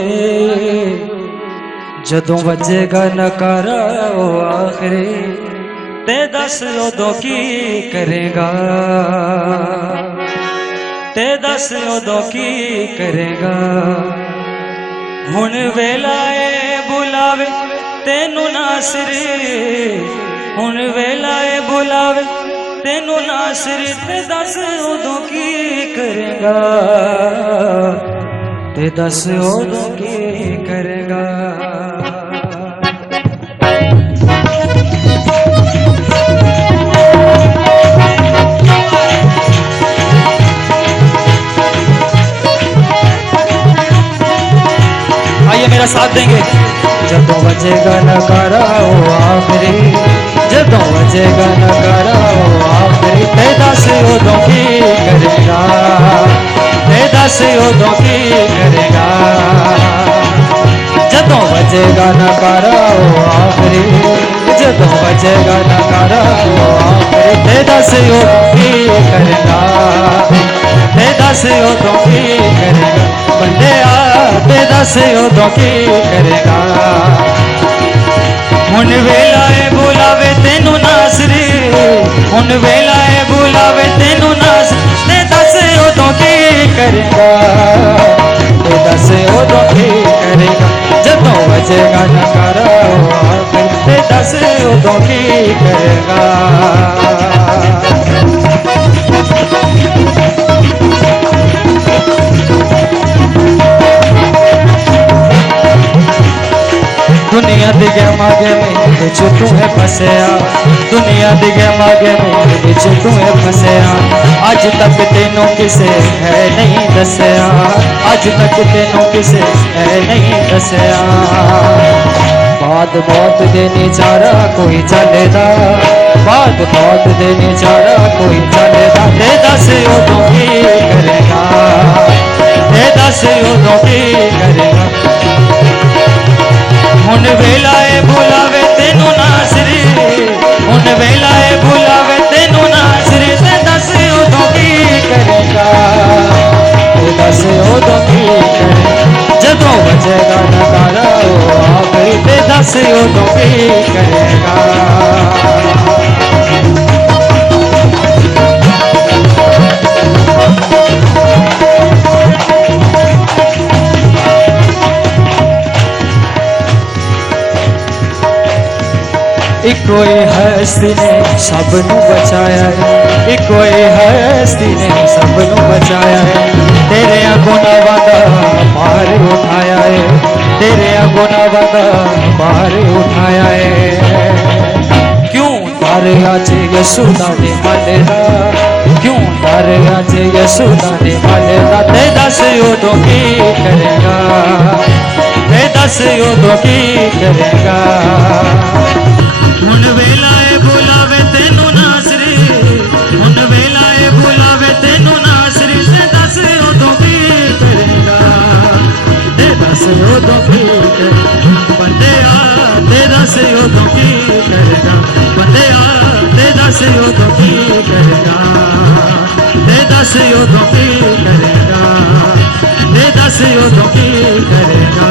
जदों वजेगा नकारा वो आखिरी, ते दस उदों की करेगा, ते दस उदों की करेगा। हुण वेला ए बुलावे तेनू नासरी, हुण वेला ए बुलावे तेनू नासरी, ते दस उदों की करेगा, ते दस उदों की करेगा। आइए मेरा साथ देंगे। जदों वजेगा नकारा वो आखिरी, जदों वजेगा नकारा वो आखिरी, ते दस उदों की करेगा, ते दस उदों की करेगा। जदों वजेगा नकारा वो आखिरी, जदों वजेगा नकारा वो आखिरी, ते दस उदों की करेगा, ते दस उदों की करेगा। बंदे आ ते दस उदों की करेगा। हुण वेला ए बुलावे तेनू नासरी, हुण वेला ए बुलावे तेनू नासरी, ते दस उदों की करेगा, ते दस उदों की करेगा। जदों वजेगा नकारा ते दस उदों की करेगा। दुनिया दिगे मागे मेरे बिच तू है फसया, दुनिया दिगे मागे मेरे बिच तू है फसया। अज तक तेनों किसे है नहीं दसया, अज तक तेनों किसे है नहीं दसया। बात मौत दे निचारा कोई चलेदा, बात मौत दे निचारा कोई चलेदा, ते दस उदों की करेगा, ते दस उदों की करेगा। हुण वेला ए बुलावे तेनू नासरी, हुण वेला ए बुलावे तेनू नासरी, ते दस उदों की करेगा, ते दस उदों की करेगा। जदों वजेगा नकारा वो आखिरी, ते दस उदों की करेगा। इको ही हस्ती ने सब नू बचाया है, इको ही हस्ती ने सब नू बचाया है। तेरे गुनाहां दा भार उठाया है, तेरे गुनाहां दा भार उठाया है। क्यों डर आज यशोदा ने मालेदा, क्यों डर आज यशोदा ने मालेदा, ते दस उदों की करेगा, ते दस उदों की करेगा। हुण वेला ए बुलावे तेनू नासरी, हुण वेला ए बुलावे तेनू नासरी, ते दस उदों की करेगा, ते दस उदों की करेगा। बंदे आ ते दस उदों की करेगा, बंदे आ ते दस उदों की करेगा, ते दस उदों की करेगा, ते दस उदों की करेगा।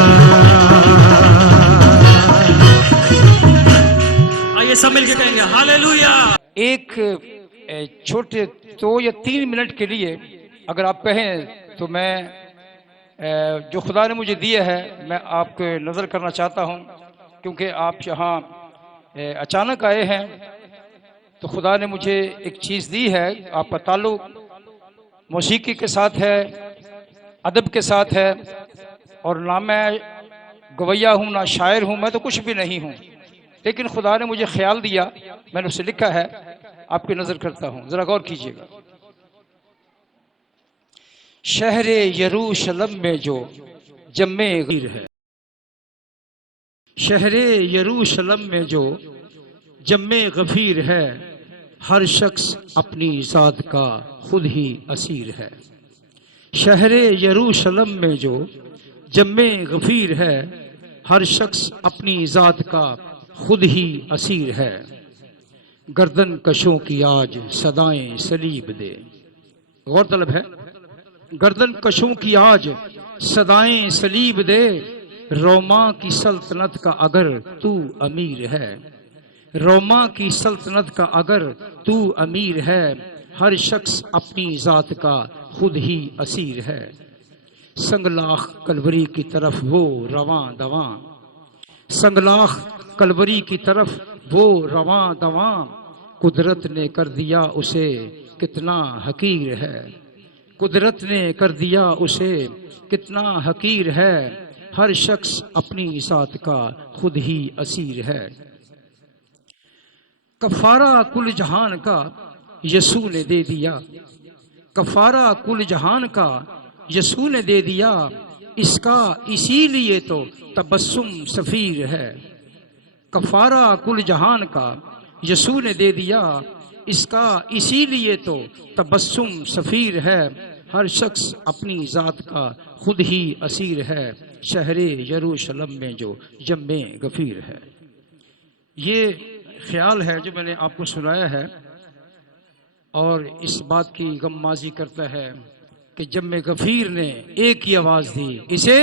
सब मिलके कहेंगे हालेलुया। एक छोटे 2 या 3 मिनट के लिए अगर आप कहें तो मैं जो खुदा ने मुझे दिया है मैं आपको नज़र करना चाहता हूं, क्योंकि आप यहाँ अचानक आए हैं तो खुदा ने मुझे एक चीज़ दी है। आपका ताल्लुक मौसीकी के साथ है, अदब के साथ है, और ना मैं गवैया हूँ ना शायर हूँ, मैं तो कुछ भी नहीं हूँ, लेकिन खुदा ने मुझे ख्याल दिया, मैंने उसे लिखा है, आपकी नजर करता हूं, जरा गौर कीजिएगा। शहरे यरूशलम में जो जम्मे गफीर है, शहरे यरूशलम में जो जम्मे गफीर है, हर शख्स अपनी ज़ात का खुद ही असीर है। शहरे यरूशलम में जो जम्मे गफीर है, हर शख्स अपनी ज़ात का खुद ही असीर है। गर्दन कशों की आज सदाएं सलीब दे। गौरतलब है गर्दन कशों की आज सदाएं सलीब दे, रोमा की सल्तनत का अगर तू अमीर है, रोमा की सल्तनत का अगर तू अमीर है, हर शख्स अपनी ज़ात का खुद ही असीर है। संगलाख कलवरी की तरफ वो रवां दवां, संगलाख कलवरी की तरफ वो रवां दवां, कुदरत ने कर दिया उसे कितना हकीर है, कुदरत ने कर दिया उसे कितना हकीर है, हर शख्स अपनी ज़ात का खुद ही असीर है। कफारा कुल जहान का यसू ने दे दिया, कफारा कुल जहान का यसू ने दे दिया, इसका इसीलिए तो तबस्सुम सफीर है। कफारा कुल जहान का यसू ने दे दिया, इसका इसीलिए तो तबस्सुम सफीर है, हर शख्स अपनी ज़ात का खुद ही असीर है, शहरे यरूशलम में जो जम्मे गफीर है। ये ख्याल है जो मैंने आपको सुनाया है और इस बात की गम्माजी करता है कि जम्मे गफीर ने एक ही आवाज़ दी, इसे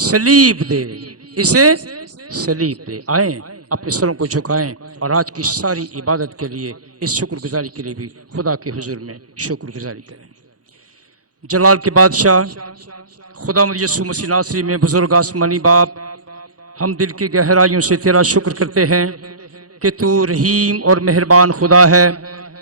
सलीब दे, इसे सलीब दे। आए अपने सरों को झुकाएं और आज की सारी इबादत के लिए, इस शुक्रगुजारी के लिए भी खुदा के हुजूर में शुक्रगुजारी करें। जलाल के बादशाह खुदावंद यीशु मसीह नासरी में बुजुर्ग आसमानी बाप, हम दिल की गहराइयों से तेरा शुक्र करते हैं कि तू रहीम और मेहरबान खुदा है,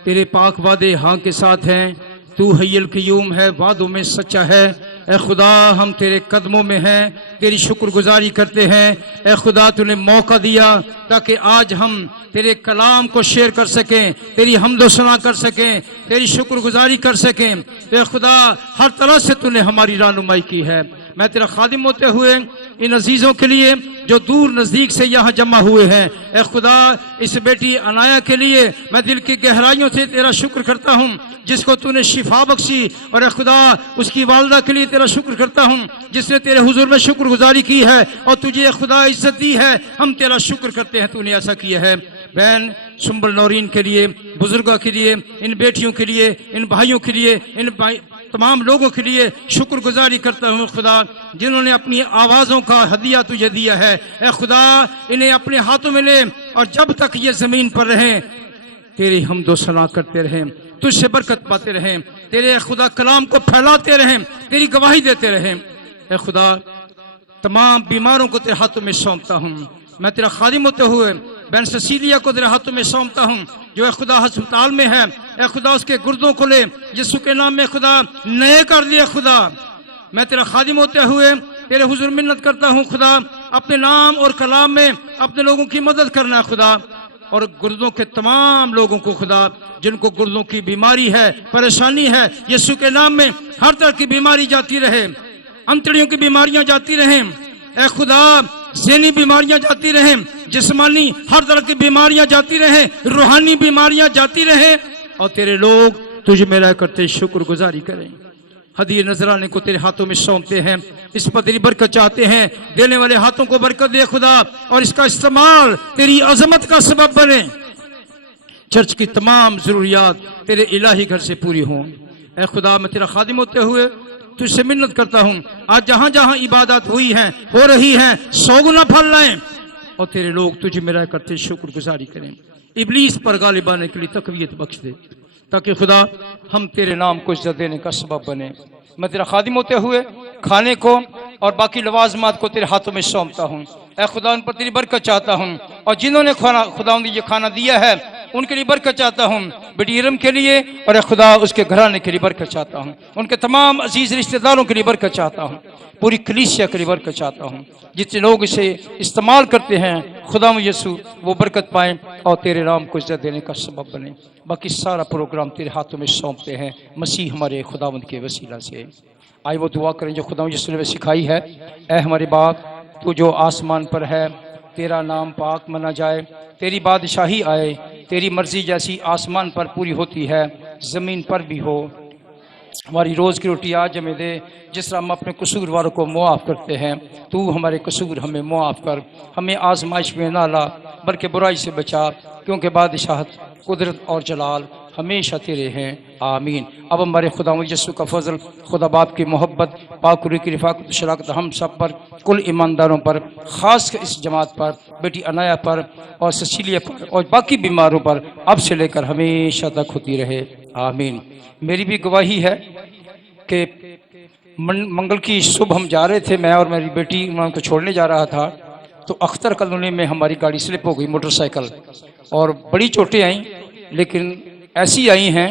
तेरे पाक वादे हाँ के साथ हैं, तू हय्युल क़य्यूम है, वादों में सच्चा है। ए खुदा हम तेरे कदमों में हैं, तेरी शुक्रगुजारी करते हैं। ए खुदा तूने मौका दिया ताकि आज हम तेरे कलाम को शेयर कर सकें, तेरी हम्दो सना कर सकें, तेरी शुक्रगुजारी कर सकें। ए खुदा हर तरह से तूने हमारी रहनुमाई की है। मैं तेरा खादिम होते हुए इन अजीज़ों के लिए जो दूर नज़दीक से यहाँ जमा हुए हैं, ए खुदा इस बेटी अनाया के लिए मैं दिल की गहराइयों से तेरा शुक्र करता हूँ जिसको तूने शिफा बख्शी, और ए खुदा उसकी वालदा के लिए तेरा शुक्र करता हूँ जिसने तेरे हुजूर में शुक्रगुजारी की है और तुझे खुदा इज्जत दी है। हम तेरा शुक्र करते हैं, तूने ऐसा किया है। बहन सुंबल नौरीन के लिए, बुजुर्गों के लिए, इन बेटियों के लिए, इन भाइयों के लिए, इन तमाम लोगों के लिए शुक्रगुजारी करता हूँ खुदा, जिन्होंने अपनी आवाज़ों का हदिया तुझे दिया है। ए खुदा इन्हें अपने हाथों में ले और जब तक ये ज़मीन पर रहें तेरी हमदो सना करते रहें, तुझसे बरकत पाते रहें, तेरे खुदा कलाम को फैलाते रहें, तेरी गवाही देते रहें। ए खुदा तमाम बीमारों को तेरे हाथों में सौंपता हूँ। मैं तेरा खादिम होते हुए बहन ससीलिया को तेरे हाथों में सौंपता हूँ जो खुदा अस्पताल में है। ए खुदा उसके गुर्दों को ले यीशु के नाम में खुदा नए कर दिया। खुदा मैं तेरा खादिम होते हुए तेरे हुजूर मिन्नत करता हूँ खुदा, अपने नाम और कलाम में अपने लोगों की मदद करना है खुदा, और गुर्दों के तमाम लोगों को खुदा जिनको गुर्दों की बीमारी है, परेशानी है, यीशु के नाम में हर तरह की बीमारी जाती रहे, अंतड़ियों की बीमारियां जाती रहें। ए खुदा ज़हनी बीमारियां जाती रहें, जिस्मानी हर तरह की बीमारियां जाती रहें, रूहानी बीमारियां जाती रहें, और तेरे लोग तुझ में रह करते शुक्रगुजारी करें। हदिये नजराने को तेरे हाथों में सौंपते हैं, इस पर तेरी बरकत चाहते हैं। देने वाले हाथों को बरकत दे खुदा, और इसका इस्तेमाल तेरी अजमत का सबब बने। चर्च की तमाम जरूरियात तेरे इलाही घर से पूरी हों। ए खुदा मैं तेरा खादिम होते हुए तुझसे मिन्नत करता हूँ, आज जहाँ जहाँ इबादत हुई है, हो रही है, 100 गुना फल लाएं और तेरे लोग तुझे में रह करते शुक्रगुजारी करें। इब्लीस पर गालिब आने के लिए तकवीयत बख्श दे ताकि खुदा हम तेरे नाम को इज्जत देने का सबब बने। मैं तेरा खादिम होते हुए खाने को और बाकी लवाजमात को तेरे हाथों में सौंपता हूँ। ए खुदा उन पर तेरी बरकत चाहता हूँ, और जिन्होंने खुदा ये खाना दिया है उनके लिए बरकत चाहता हूँ, बेटी इरम के लिए, और खुदा उसके घराने के लिए बरकत चाहता हूँ, उनके तमाम अजीज रिश्तेदारों के लिए बरकत चाहता हूँ, पूरी कलीसिया के लिए बरकत चाहता हूँ। जितने लोग इसे इस्तेमाल करते हैं खुदा यीशु वो बरकत पाएँ और तेरे नाम को इज्जत देने का सबब बने। बाकी सारा प्रोग्राम तेरे हाथों में सौंपते हैं मसीह हमारे खुदावंद के वसीला से। आइए वो दुआ करें जो खुदा यीशु ने सिखाई है। ऐ हमारे बाप तू जो आसमान पर है, तेरा नाम पाक मना जाए, तेरी बादशाही आए, तेरी मर्जी जैसी आसमान पर पूरी होती है ज़मीन पर भी हो। हमारी रोज़ की रोटी आज हमें दे, जिस तरह हम अपने कसूर वालों को मुआफ़ करते हैं, तू हमारे कसूर हमें मुआफ़ कर, हमें आजमाइश में ना ला बल्कि बुराई से बचा, क्योंकि बादशाहत, कुदरत और जलाल हमेशा तेरे हैं, आमीन। अब हमारे खुदा यसु का फजल, खुदा बाप की मोहब्बत, पाकुरी की रिफाकत शराकत हम सब पर, कुल ईमानदारों पर, ख़ास कर इस जमात पर, बेटी अनाया पर और ससीलिया पर और बाकी बीमारों पर अब से लेकर हमेशा तक होती रहे, आमीन। मेरी भी गवाही है कि मंगल की सुबह हम जा रहे थे, मैं और मेरी बेटी, मैं उनको छोड़ने जा रहा था तो अख्तर कॉलोनी में हमारी गाड़ी स्लिप हो गई, मोटरसाइकिल, और बड़ी चोटें आई, लेकिन ऐसी आई हैं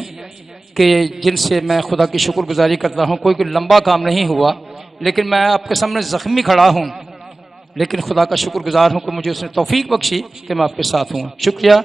कि जिनसे मैं खुदा की शुक्रगुजारी करता हूँ। कोई लंबा काम नहीं हुआ, लेकिन मैं आपके सामने ज़ख्मी खड़ा हूँ, लेकिन खुदा का शुक्रगुजार हूँ कि मुझे उसने तौफीक बख्शी कि मैं आपके साथ हूँ। शुक्रिया।